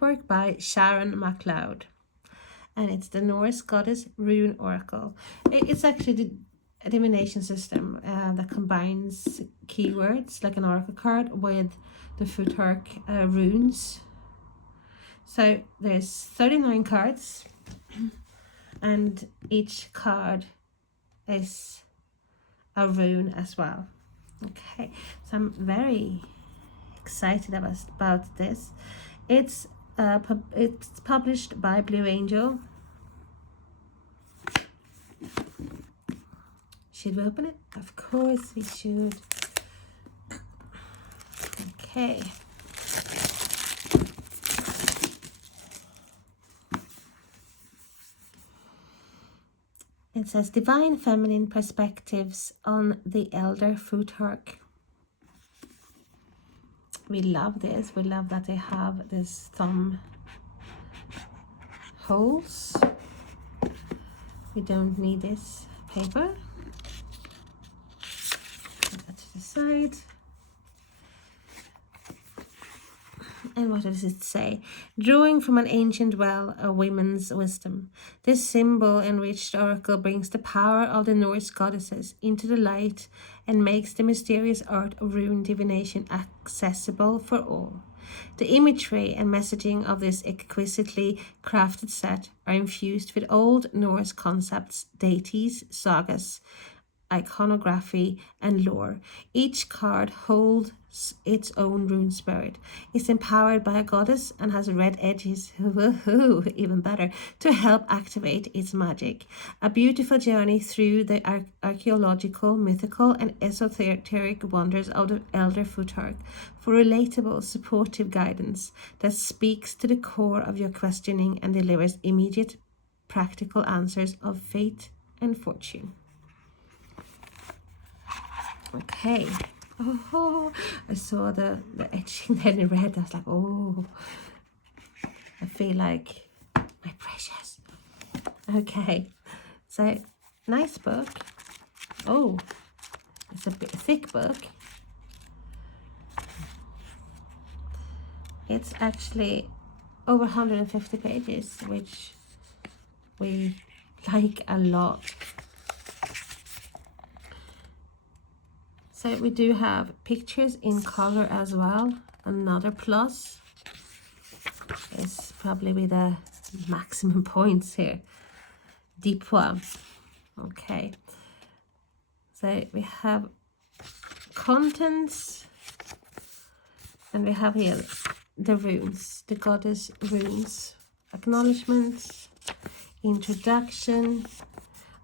artwork by Sharon McLeod, and it's the Norse goddess Rune oracle. It's actually a divination system that combines keywords like an oracle card with the Futhark runes. So there's 39 cards, and each card is a rune as well. Okay, so I'm very excited about this. It's published by Blue Angel. Should we open it? Of course we should. Okay. It says Divine Feminine Perspectives on the Elder Futhark. We love this. We love that they have this thumb holes. We don't need this paper. Put that to the side. And what does it say? Drawing from an ancient well of women's wisdom, this symbol-enriched oracle brings the power of the Norse goddesses into the light and makes the mysterious art of rune divination accessible for all. The imagery and messaging of this exquisitely crafted set are infused with Old Norse concepts, deities, sagas, iconography, and lore. Each card holds its own rune spirit, is empowered by a goddess, and has red edges, woohoo, even better, to help activate its magic. A beautiful journey through the archaeological, mythical, and esoteric wonders of the Elder Futhark for relatable, supportive guidance that speaks to the core of your questioning and delivers immediate, practical answers of fate and fortune. Okay. Oh, I saw the etching there in red. I was like, oh, I feel like my precious. Okay. So, nice book. Oh, it's a bit thick book. It's actually over 150 pages, which we like a lot. So we do have pictures in color as well. Another plus is probably with the maximum points here. Deep one. Okay. So we have contents, and we have here the runes, the goddess runes, acknowledgements, introduction,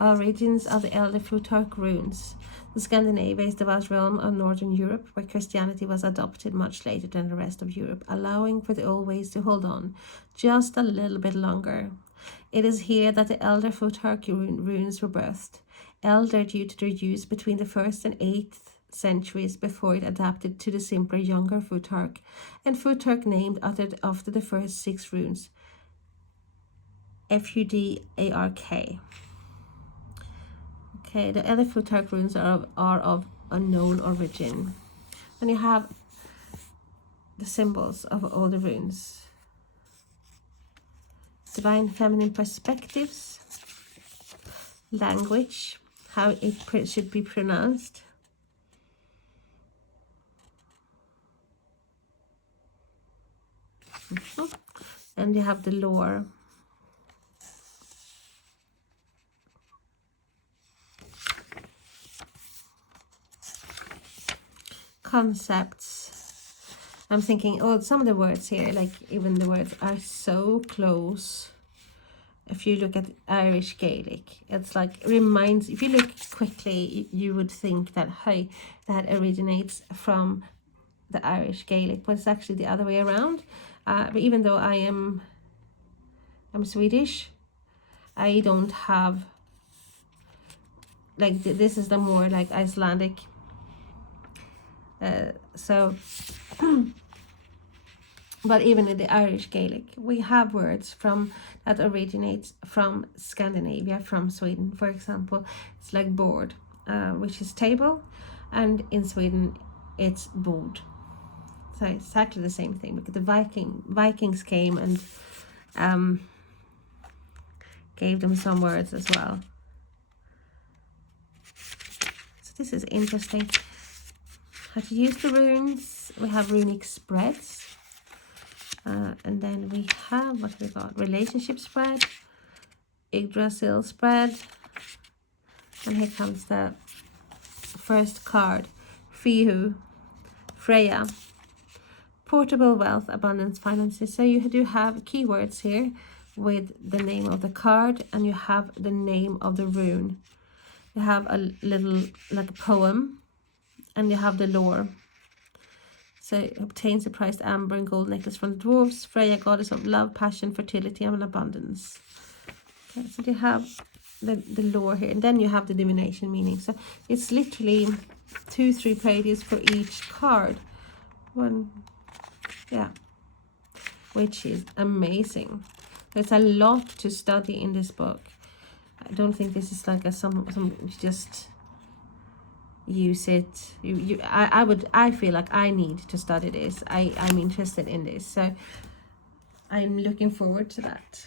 origins of the Elder Futhark runes. Scandinavia is the vast realm of Northern Europe, where Christianity was adopted much later than the rest of Europe, allowing for the old ways to hold on just a little bit longer. It is here that the Elder Futhark runes were birthed, elder due to their use between the 1st and 8th centuries before it adapted to the simpler younger Futhark, and Futhark named after the first 6 runes, Fudark. Okay, the other Futhark runes are of unknown origin. And you have the symbols of all the runes. Divine Feminine Perspectives. Language, how it should be pronounced. And you have the lore. Concepts. I'm thinking, oh, some of the words here, like even the words are so close. If you look at Irish Gaelic, it's like reminds, if you look quickly, you would think that, hey, that originates from the Irish Gaelic, but it's actually the other way around. But even though I'm Swedish, I don't have, like, this is the more like Icelandic. But even in the Irish Gaelic, we have words from that originates from Scandinavia, from Sweden, for example. It's like board, which is table, and in Sweden it's bod. So exactly the same thing, because the Vikings came and gave them some words as well. So this is interesting. How to use the runes. We have runic spreads. And then we have, what we got? Relationship spread. Yggdrasil spread. And here comes the first card. Fihu. Freya. Portable wealth, abundance, finances. So you do have keywords here with the name of the card, and you have the name of the rune. You have a little, like a poem, and you have the lore. So it obtains a prized amber and gold necklace from the dwarves. Freya, goddess of love, passion, fertility, and abundance. Okay, so you have the lore here, and then you have the divination meaning. So it's literally 2-3 pages for each card. Which is amazing. There's a lot to study in this book. I don't think this is like some just use it. I feel like I need to study this. I'm interested in this, so I'm looking forward to that.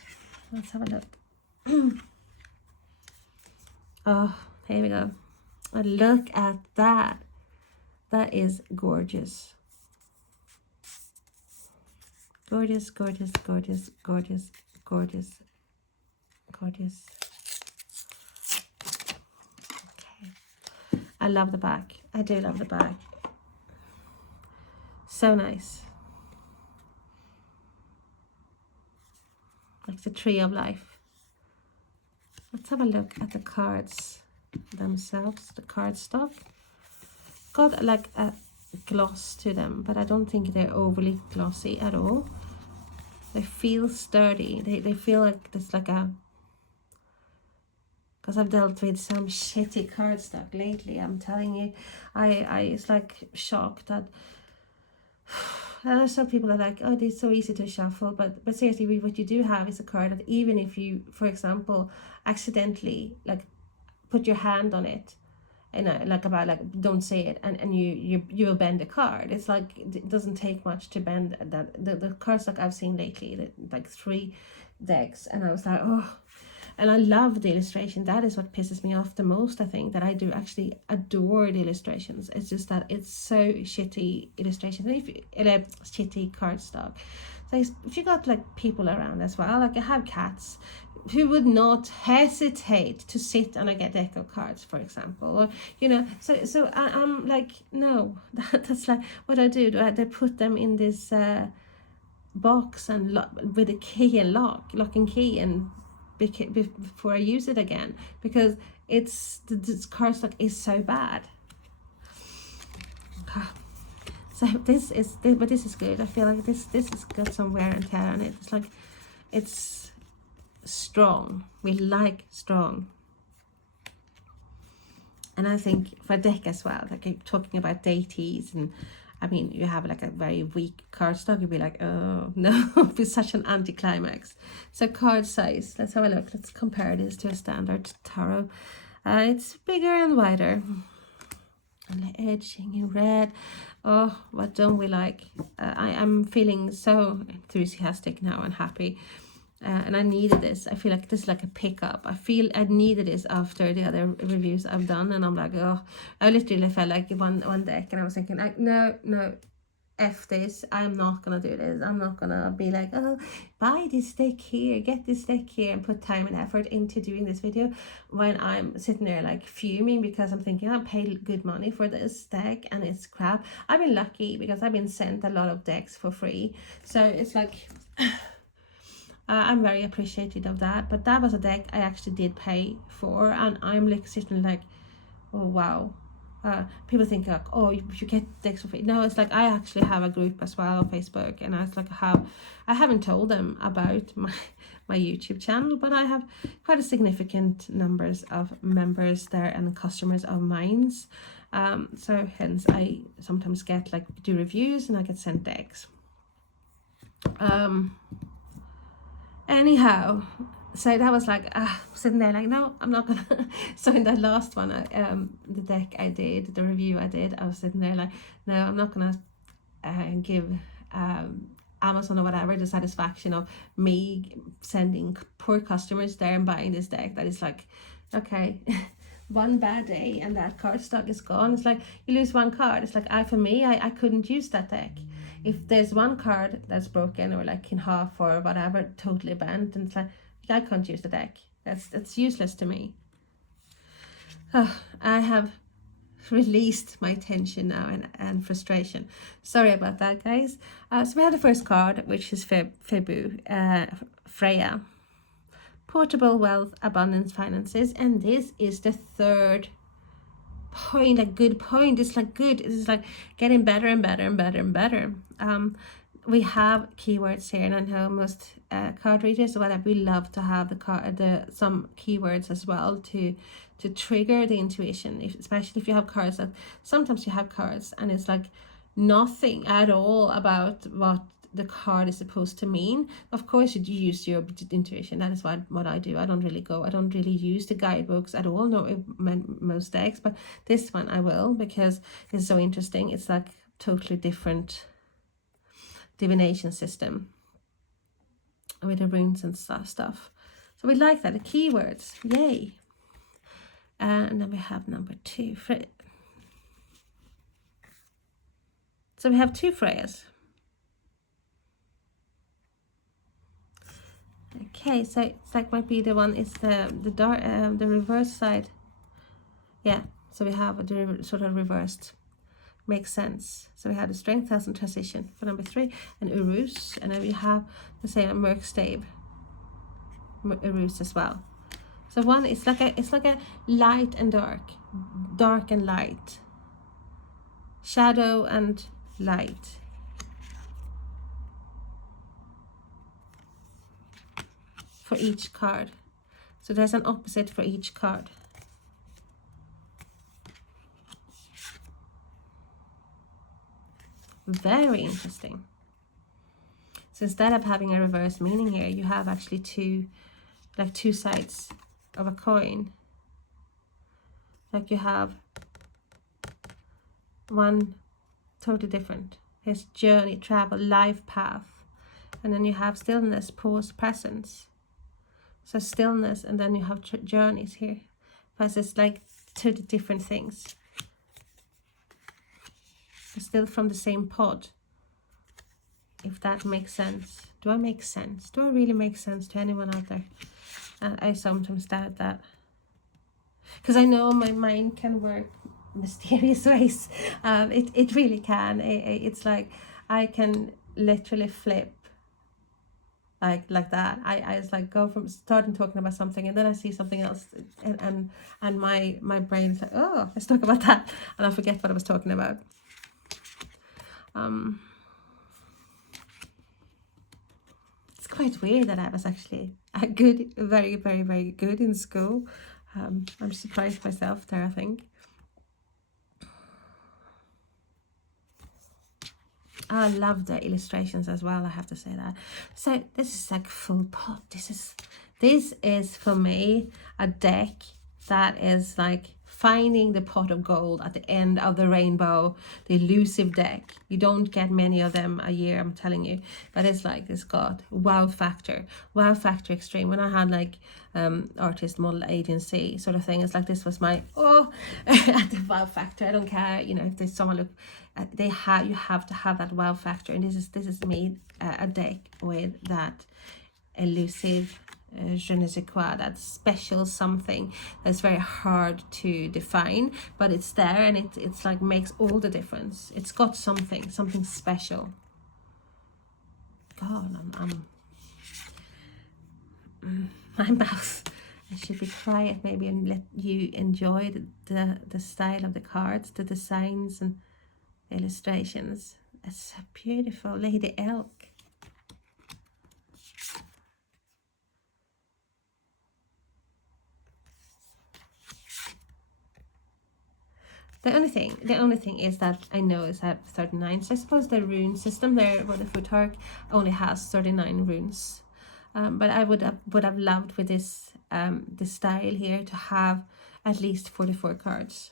Let's have a look. Oh, here we go. Look at that. That is gorgeous. Gorgeous, gorgeous, gorgeous, gorgeous, gorgeous, gorgeous. Okay. I love the back. I do love the back. So nice. Like the tree of life. Let's have a look at the cards themselves. The cardstock. Got like a gloss to them, but I don't think they're overly glossy at all. They feel sturdy. They feel like there's like a, because I've dealt with some shitty cardstock lately, I'm telling you. I it's like shocked that I know some people are like, oh, it's so easy to shuffle, but seriously, what you do have is a card that even if you, for example, accidentally like put your hand on it, and don't say it, and you will bend the card. It's like it doesn't take much to bend that. The cards like I've seen lately, like 3 decks, and I was like, oh. And I love the illustration. That is what pisses me off the most. I think that I do actually adore the illustrations. It's just that it's so shitty illustrations. Shitty cardstock. So if you got like people around as well, like I have cats who would not hesitate to sit on a deck of cards, for example, or so I'm like, no, that's like what I do. They put them in this box and with a key and lock and key, and before I use it again, because this cardstock is so bad. So this is good. I feel like this has got some wear and tear on it. It's like it's strong. We like strong. And I think for deck as well, like I'm talking about deities, and I mean, you have like a very weak cardstock, you'd be like, oh no, it's such an anticlimax. So card size, let's have a look. Let's compare this to a standard tarot. It's bigger and wider. And the edging in red. Oh, what don't we like? I'm feeling so enthusiastic now and happy. And I needed this. I feel like this is like a pickup. I feel I needed this after the other reviews I've done, and I'm like, oh, I literally felt like one deck, and I was thinking, like, no, F this. I'm not gonna do this. I'm not gonna be like, oh, buy this deck here, get this deck here, and put time and effort into doing this video when I'm sitting there like fuming because I'm thinking I paid good money for this deck and it's crap. I've been lucky because I've been sent a lot of decks for free, so it's like. I'm very appreciative of that, but that was a deck I actually did pay for, and I'm like sitting like, oh wow. People think like, oh, you get decks for free. No, it's like I actually have a group as well on Facebook, and I was like, I haven't told them about my YouTube channel, but I have quite a significant numbers of members there and customers of mine. So hence I sometimes get like do reviews and I get sent decks. Anyhow, so that was like sitting there like, no, I'm not gonna. So in that last one, the deck I did, the review I did, I was sitting there like, no, I'm not gonna give Amazon or whatever the satisfaction of me sending poor customers there and buying this deck. That is like, okay, one bad day and that card stock is gone. It's like you lose one card. It's like for me, I couldn't use that deck. If there's one card that's broken or like in half or whatever, totally bent, and it's like I can't use the deck. That's useless to me. Oh, I have released my tension now and frustration. Sorry about that, guys. So we have the first card, which is Febu, Freya. Portable wealth, abundance, finances, and this is the third point, a good point. It's like good. It's like getting better and better and better and better. We have keywords here, and I know most card readers or whatever, we love to have some keywords as well to trigger the intuition, especially if you have cards that sometimes you have cards and it's like nothing at all about what the card is supposed to mean. Of course, you use your intuition. That is what I do. I don't really use the guidebooks at all, no, most decks, but this one I will, because it's so interesting. It's like totally different divination system with the runes and stuff. So we like that, the keywords, yay. And then we have number 2. So we have 2 Freyas. Okay, so it's like might be the one is the reverse side. Yeah, so we have the sort of reversed. Makes sense. So we have the strength, health, and transition for number 3, and Urus, and then we have the same Merkstave, Urus as well. So one is like a light and dark and light, shadow and light. For each card. So there's an opposite for each card. Very interesting. So instead of having a reverse meaning here, you have actually two sides of a coin. Like you have one totally different. Here's journey, travel, life path. And then you have stillness, pause, presence. So stillness, and then you have journeys here. But it's like 2 different things. Still from the same pod. If that makes sense. Do I make sense? Do I really make sense to anyone out there? I sometimes doubt that. Because I know my mind can work mysterious ways. It really can. It's like I can literally flip like that. I just like go from starting talking about something and then I see something else and my brain's like, oh, let's talk about that, and I forget what I was talking about. It's quite weird that I was actually very, very, very good in school. I'm surprised myself there, I think. I love the illustrations as well, I have to say that. So this is like full pot. This is for me a deck that is like finding the pot of gold at the end of the rainbow, the elusive deck. You don't get many of them a year, I'm telling you, but it's like it's got wow factor extreme. When I had like artist model agency sort of thing, it's like this was my at the wow factor. I don't care, you know, if there's someone look, you have to have that wow factor, and this is me a deck with that elusive je ne sais quoi, that special something that's very hard to define, but it's there, and it's like makes all the difference. It's got something special. God, my mouth. I should be quiet maybe and let you enjoy the style of the cards, the designs and the illustrations. It's so beautiful. Lady Elk. The only thing is that I know is that 39. So I suppose the rune system there, where the Futhark only has 39 runes. But I would have loved with this style here to have at least 44 cards.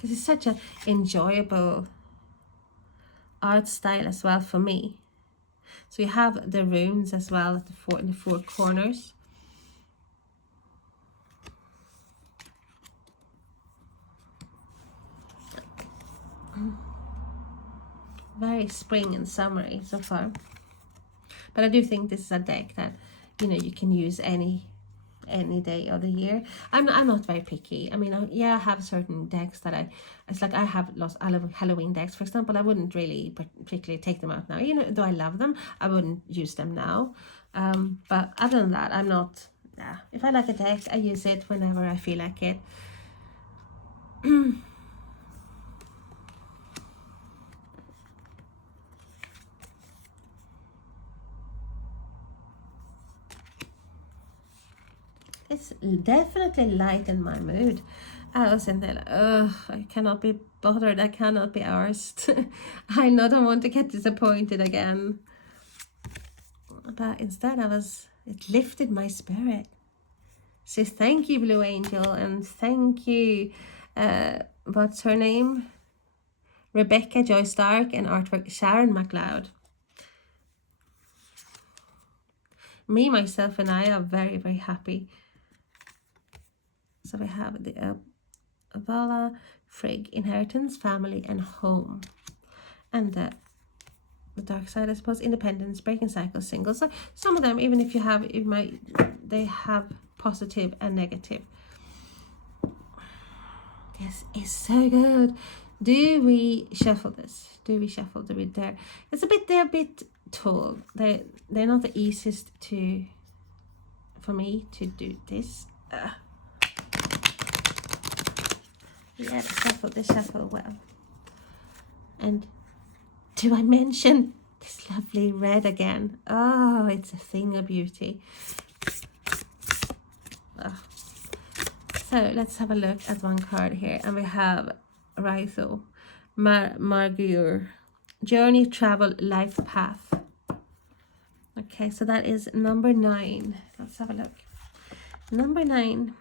because it's such an enjoyable art style as well for me. So you have the runes as well at in the four corners. Very spring and summery so far. But I do think this is a deck that, you know, you can use any day of the year. I'm not very picky. I mean, I have certain decks that it's like I have lost Halloween decks, for example. I wouldn't really particularly take them out now. You know, though I love them, I wouldn't use them now. But other than that, I'm not. Yeah, if I like a deck, I use it whenever I feel like it. It's definitely lightened my mood. I was in there like, ugh, I cannot be bothered. I cannot be arsed. I don't want to get disappointed again. But instead it lifted my spirit. So thank you, Blue Angel, and thank you, what's her name? Rebecca Joy Stark, and artwork Sharon McLeod. Me, myself, and I are very, very happy. So we have the Avala, Frigg, Inheritance, Family, and Home. And the dark side, I suppose, Independence, Breaking Cycles, Singles. So some of them, even if they have positive and negative. This is so good. Do we shuffle this? Do we shuffle the read there? They're a bit tall. They're not the easiest for me to do this. Yeah, they shuffle well. And do I mention this lovely red again? Oh, it's a thing of beauty. Oh. So let's have a look at one card here. And we have Rytho, Margur, Journey, Travel, Life Path. Okay, so that is number 9. Let's have a look. Number 9.